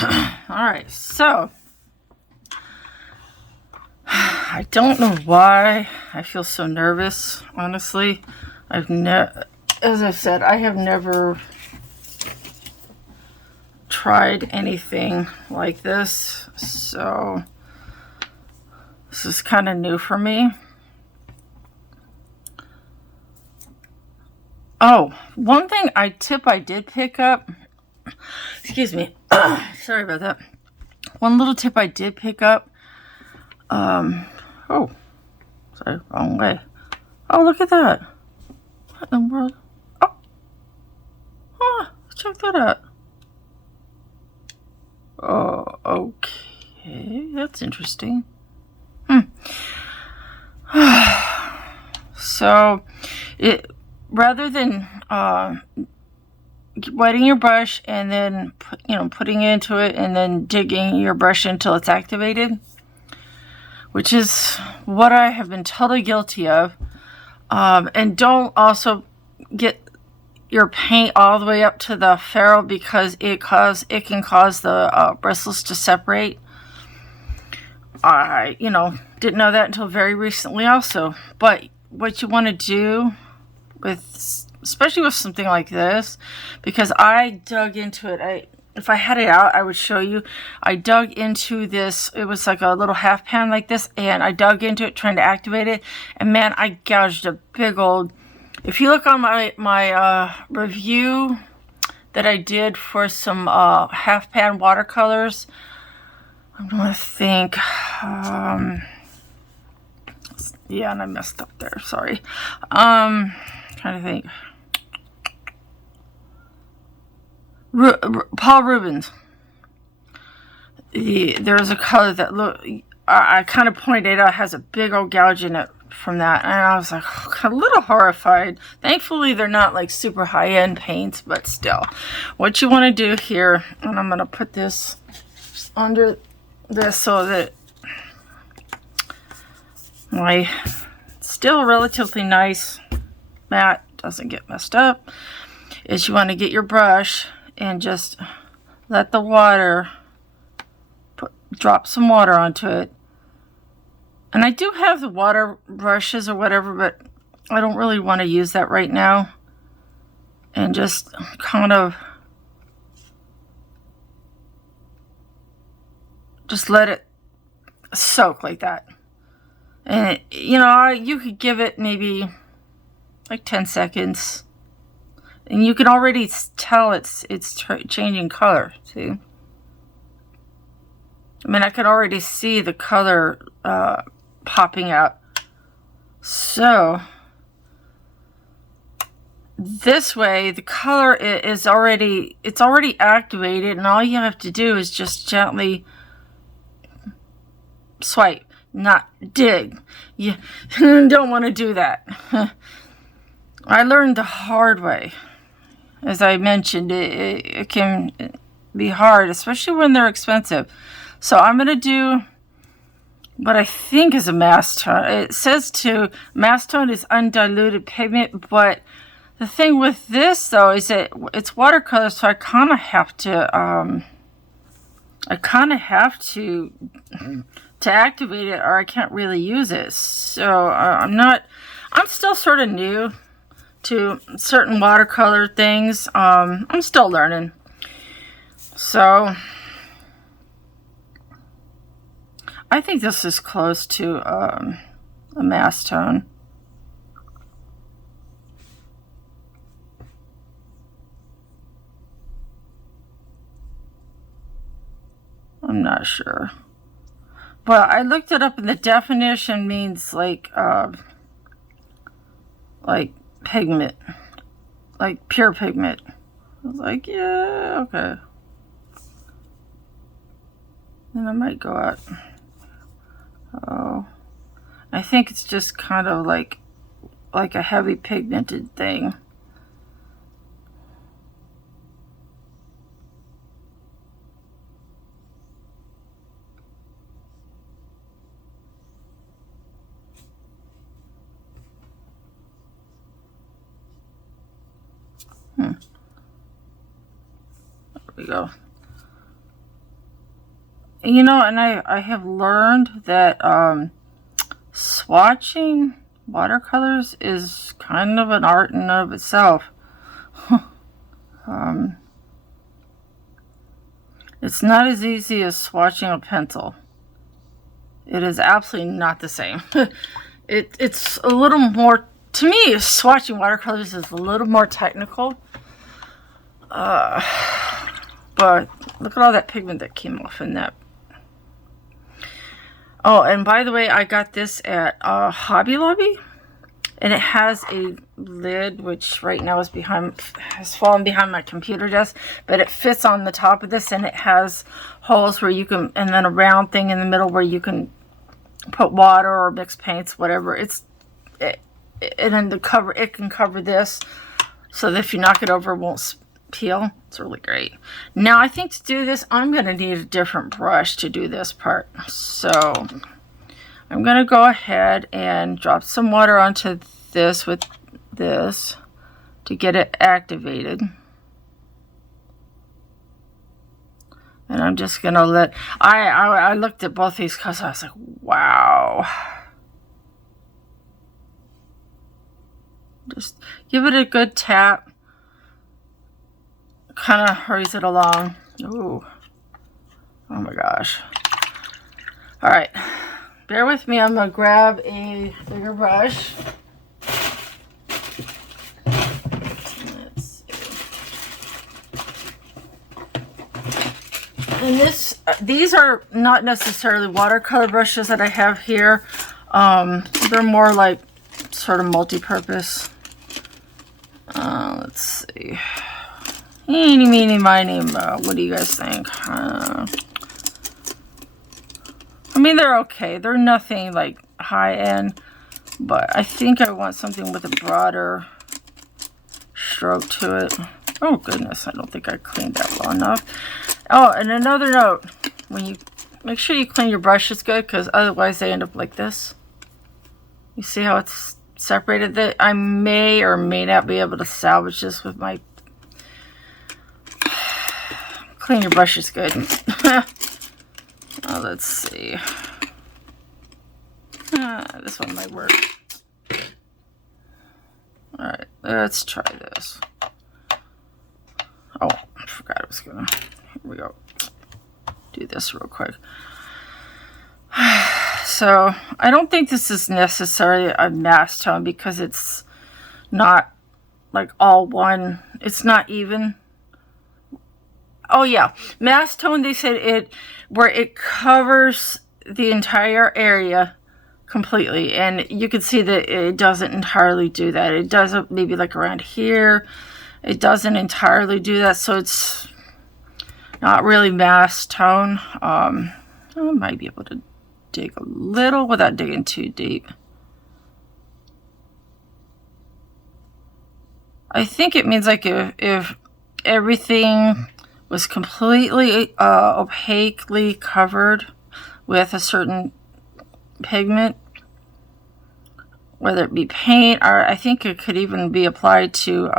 Alright, so I don't know why I feel so nervous, honestly. As I said, I have never tried anything like this, so this is kind of new for me. Oh, one thing tip I did pick up, excuse me, sorry about that. One little tip I did pick up, oh, sorry, wrong way. Oh, look at that. What in the world? Oh, check that out. Oh, okay, that's interesting. So, rather than wetting your brush and then putting it into it and then digging your brush until it's activated, which is what I have been totally guilty of, and don't also get your paint all the way up to the ferrule because it can cause the bristles to separate. I didn't know that until very recently also. But what you want to do especially with something like this, because I dug into it. If I had it out, I would show you. I dug into this. It was like a little half pan like this, and I dug into it trying to activate it. And man, I gouged a big old. If you look on my review that I did for some half pan watercolors, I'm gonna think. Yeah, and I messed up there. Sorry. Trying to think. Paul Rubens. There's a color that I kind of pointed out has a big old gouge in it from that, and I was like a little horrified. Thankfully, they're not like super high-end paints, but still, what you want to do here, and I'm gonna put this under this so that my still relatively nice mat doesn't get messed up, is you want to get your brush and just let the water, drop some water onto it. And I do have the water brushes or whatever, but I don't really want to use that right now. And just kind of just let it soak like that. And you could give it maybe like 10 seconds. And you can already tell it's changing color, see? I mean, I can already see the color popping out. So, this way, the color is already activated, and all you have to do is just gently swipe, not dig. You don't want to do that. I learned the hard way. As I mentioned, it can be hard, especially when they're expensive. So I'm going to do what I think is a mass tone. It says mass tone is undiluted pigment, but the thing with this, though, is that it's watercolor, so I kind of have to activate it, or I can't really use it. So I'm still sort of new to certain watercolor things. I'm still learning. So I think this is close to a mass tone. I'm not sure. But I looked it up, and the definition means like pigment, like pure pigment. I was like, yeah, okay. Then I might go out. Oh, I think it's just kind of like a heavy pigmented thing. There we go. you know, and I have learned that swatching watercolors is kind of an art in and of itself. It's not as easy as swatching a pencil. It is absolutely not the same. It's a little more, to me, swatching watercolors is a little more technical. But look at all that pigment that came off in that. Oh, and by the way, I got this at Hobby Lobby. And it has a lid, which right now has fallen behind my computer desk, but it fits on the top of this, and it has holes where you can, and then a round thing in the middle where you can put water or mix paints, whatever. And then the cover, it can cover this, so that if you knock it over, it won't peel. It's really great. Now, I think to do this, I'm going to need a different brush to do this part. So I'm going to go ahead and drop some water onto this with this to get it activated. And I'm just going to let... I looked at both these because I was like, wow. Just give it a good tap. Kind of hurries it along. Ooh. Oh my gosh. All right. Bear with me, I'm going to grab a bigger brush. Let's see. And these are not necessarily watercolor brushes that I have here. They're more like sort of multi-purpose. Let's see. Eeny, meeny, miny, what do you guys think? I mean, they're okay. They're nothing like high end, but I think I want something with a broader stroke to it. Oh goodness, I don't think I cleaned that well enough. Oh, and another note, when you make sure you clean your brushes good, because otherwise they end up like this. You see how it's separated? That I may or may not be able to salvage this with my... Clean your brushes good. Oh, let's see. This one might work. Alright, let's try this. Oh, I forgot I was gonna... Here we go. Do this real quick. So, I don't think this is necessarily a mass tone because it's not like all one. It's not even. Oh yeah, mass tone, they said where it covers the entire area completely, and you can see that it doesn't entirely do that. It does maybe like around here. It doesn't entirely do that, so it's not really mass tone. I might be able to dig a little without digging too deep. I think it means like if everything was completely opaquely covered with a certain pigment, whether it be paint, or I think it could even be applied to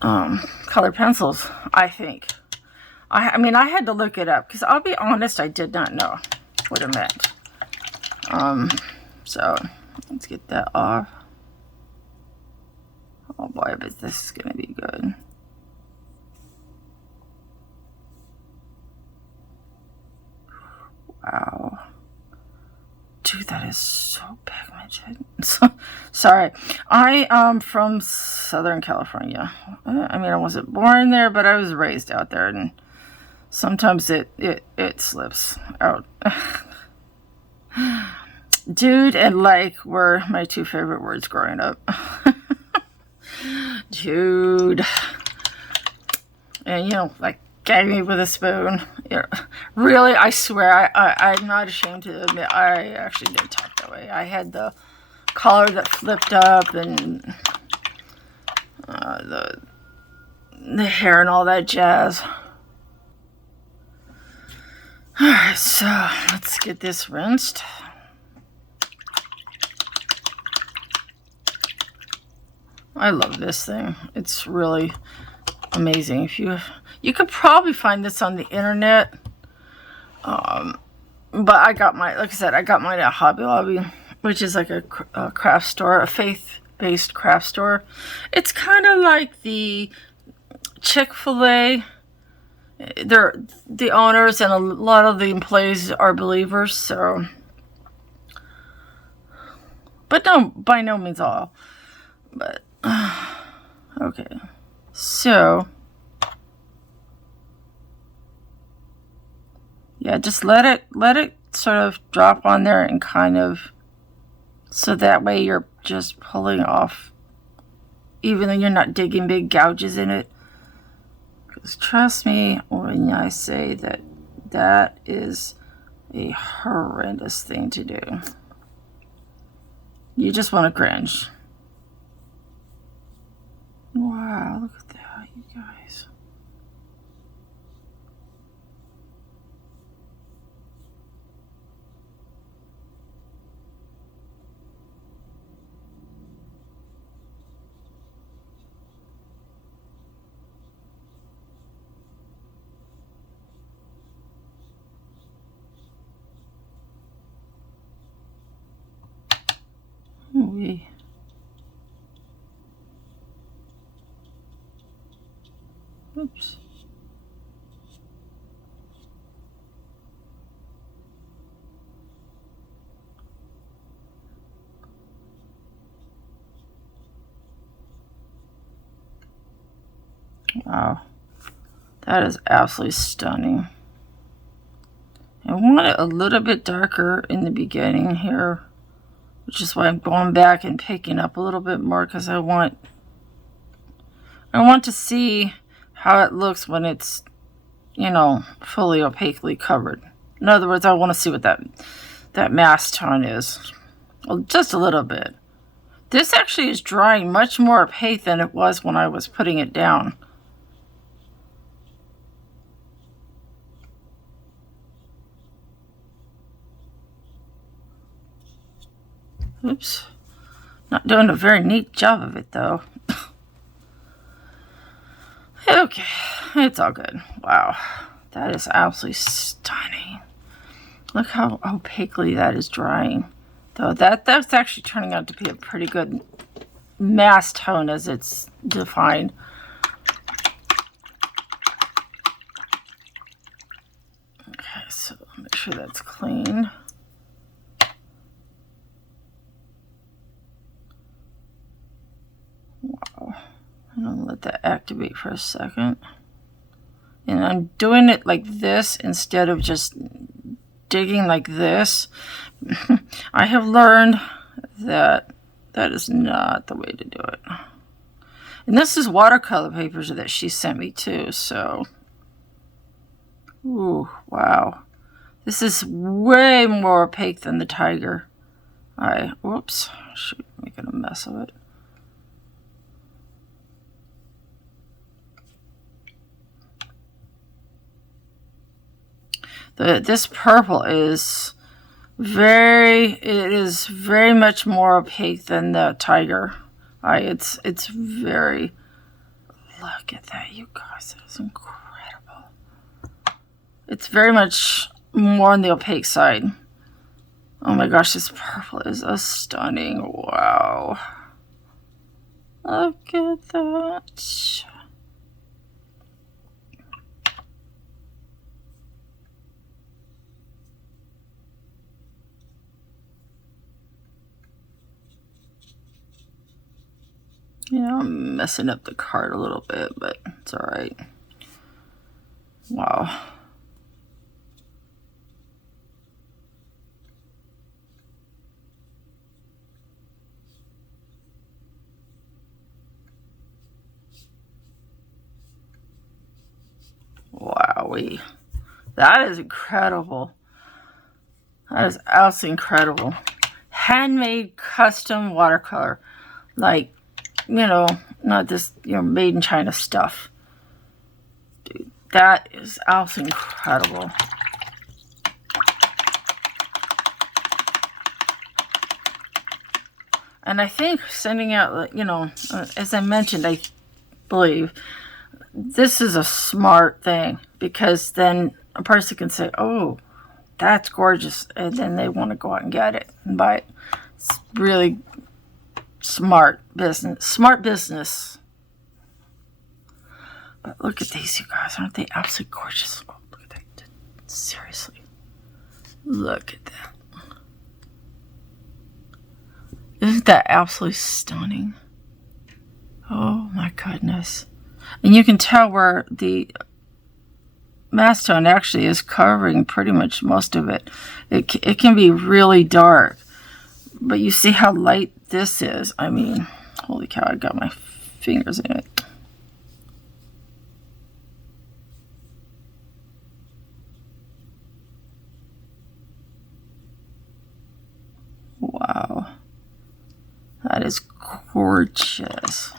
colored pencils, I think. I mean, I had to look it up because I'll be honest, I did not know what it meant. So let's get that off. Oh boy, but this is gonna be good. Wow. Dude, that is so pigmented. Sorry. I am from Southern California. I mean, I wasn't born there, but I was raised out there, and sometimes it slips out. Dude and like were my two favorite words growing up. Dude. And, you know, like, gag me with a spoon. Yeah. Really, I swear, I'm not ashamed to admit, I actually did talk that way. I had the collar that flipped up, and the hair and all that jazz. Alright, so let's get this rinsed. I love this thing. It's really amazing. If you could probably find this on the internet. But I got my, like I said, I got mine at Hobby Lobby, which is like a craft store, a faith-based craft store. It's kind of like the Chick-fil-A. They're the owners and a lot of the employees are believers, so. But no, by no means all. But okay, so yeah, just let it sort of drop on there and kind of, so that way you're just pulling off, even though you're not digging big gouges in it. Because trust me when I say that that is a horrendous thing to do. You just want to cringe. Wow, look at that, you guys. Ooh-wee. Oops. Wow. That is absolutely stunning. I want it a little bit darker in the beginning here, which is why I'm going back and picking up a little bit more, because I want to see how it looks when it's, you know, fully opaquely covered. In other words, I want to see what that mass tone is. Well, just a little bit. This actually is drying much more opaque than it was when I was putting it down. Oops. Not doing a very neat job of it, though. Okay, it's all good. Wow, that is absolutely stunning. Look how opaquely that is drying. Though that's actually turning out to be a pretty good mass tone as it's defined. Okay, so make sure that's clean. Wow. I'm gonna let that activate for a second. And I'm doing it like this instead of just digging like this. I have learned that that is not the way to do it. And this is watercolor papers that she sent me too, so. Ooh, wow. This is way more opaque than the tiger. Whoops, shoot, making a mess of it. This purple is very much more opaque than the tiger. It's very, look at that, you guys, that is incredible. It's very much more on the opaque side. Oh my gosh, this purple is a stunning, wow. Look at that. Yeah, I'm messing up the card a little bit, but it's all right. Wow. Wowee. That is incredible. That is absolutely incredible. Handmade custom watercolor. Like, you know, not this, you know, made in China stuff. Dude, that is absolutely incredible. And I think sending out, you know, as I mentioned, I believe this is a smart thing, because then a person can say, oh, that's gorgeous, and then they want to go out and get it and buy it. It's really smart business. Smart business. But look at these, you guys. Aren't they absolutely gorgeous? Oh, look at that. Seriously. Look at that. Isn't that absolutely stunning? Oh my goodness. And you can tell where the mastone actually is covering pretty much most of it. It can be really dark. But you see how light this is. I mean, holy cow, I got my fingers in it. Wow. That is gorgeous.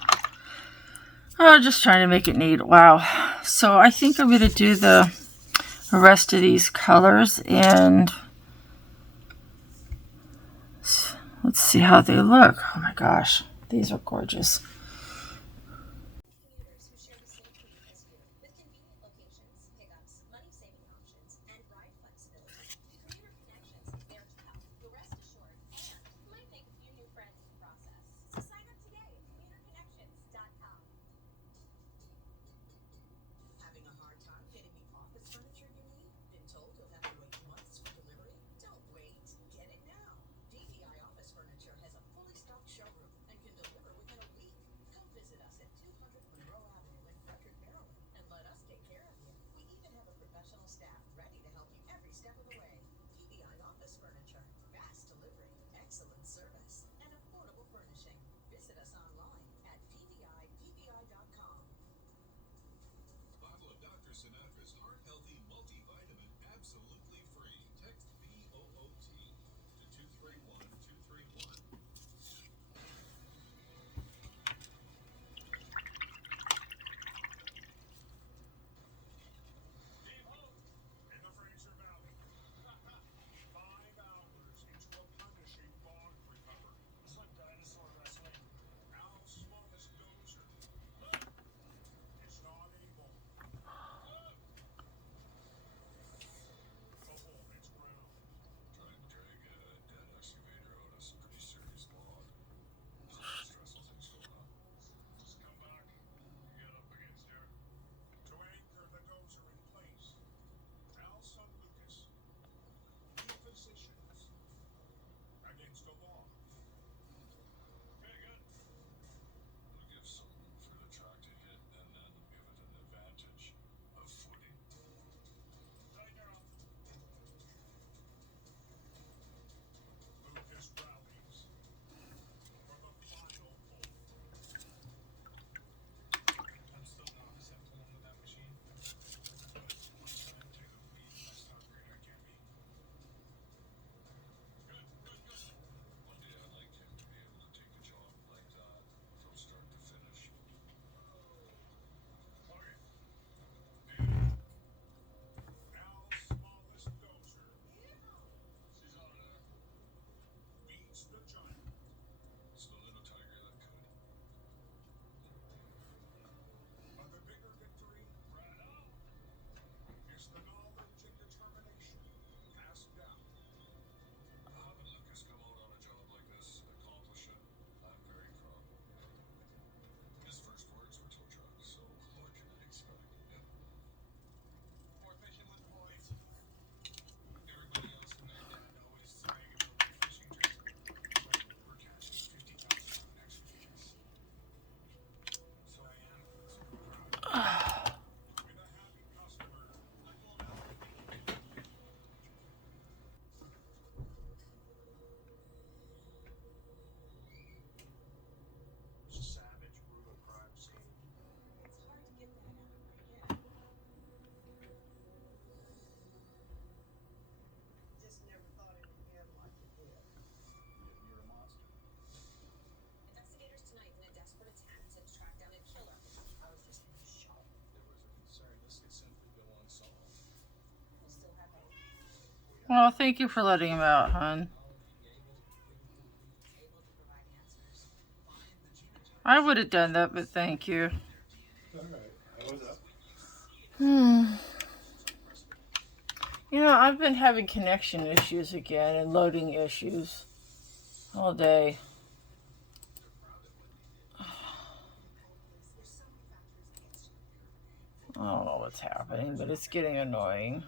Oh, just trying to make it neat. Wow. So I think I'm going to do the rest of these colors, and let's see how they look. Oh my gosh. These are gorgeous. Well, thank you for letting him out, hon. I would have done that, but thank you. All right. How was that? You know, I've been having connection issues again and loading issues all day. I don't know what's happening, but it's getting annoying.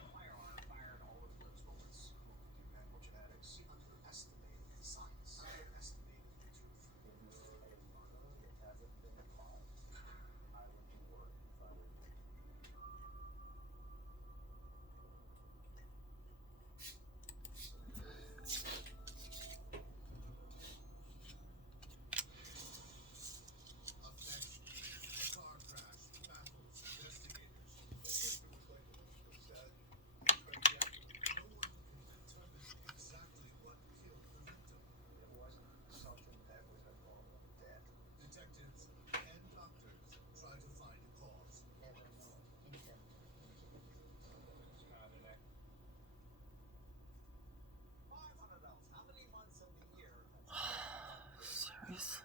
Seriously.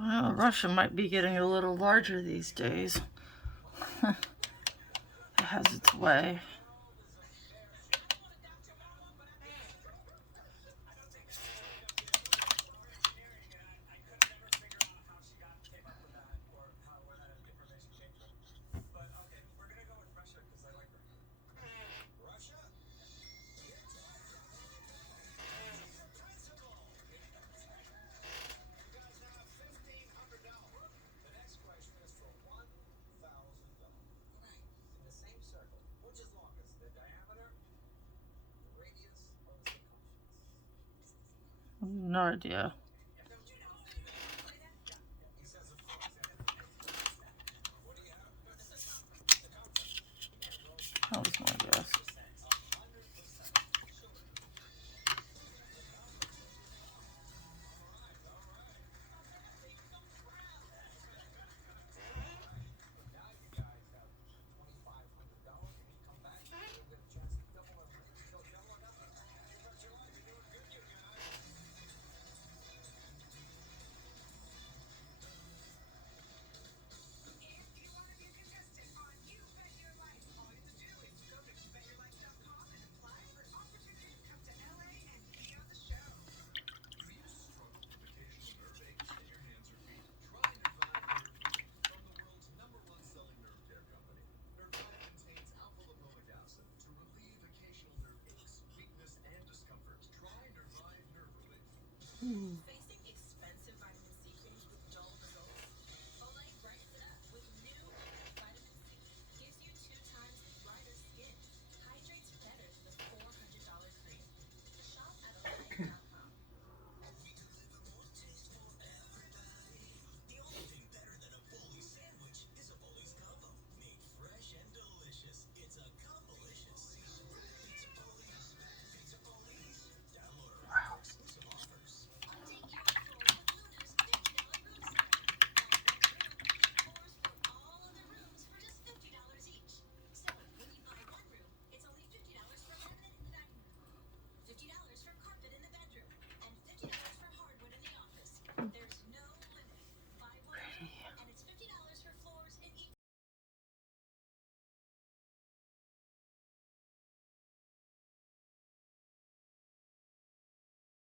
Well, Russia might be getting a little larger these days. It has its way. No idea.